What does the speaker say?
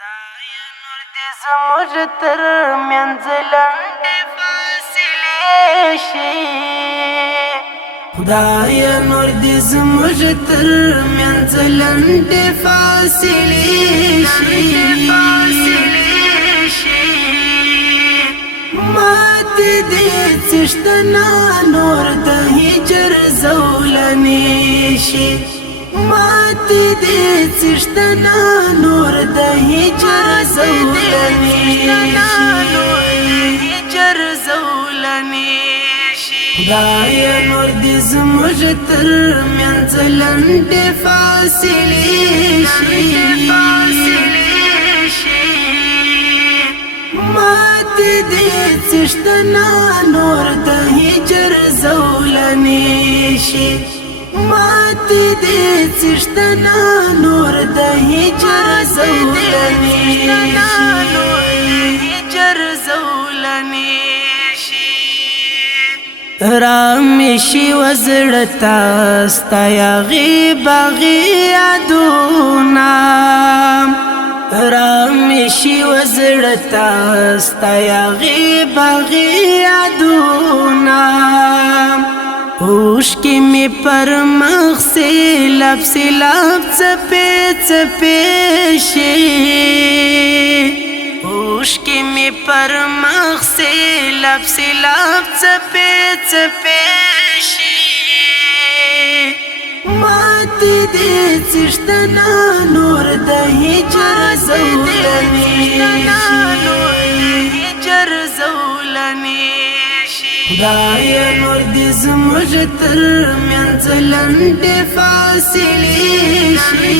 خدایا نور دې زموږ تر منځ لنډې فاصلې شي خدایا نور دې زموږ تر منځ لنډې فاصلې شي ماته دې څښتنا نور د هجر زولنې شي ماته دې څښتنا نور د هجر زولنې شي خدایا نور دې زموږ تر منځ لنډې فاصلې شي ماته دې څښتنا نور د هجر زولنې شي ماته دې څښتنا نور د هجر زولنې شي رامیشي وزړتا ستا غیبغي یادونه رامیشي وزړتا ستا غیبغي یادونه اوشکی می پر مخ سے لب چپے چپے شی اوشکی می پر مخ سے لب چپے چپے شی ماته دې څښتنا نور د هجر زولنې خدایا نور دې زموږ تر منځ لنډې فاصلې شي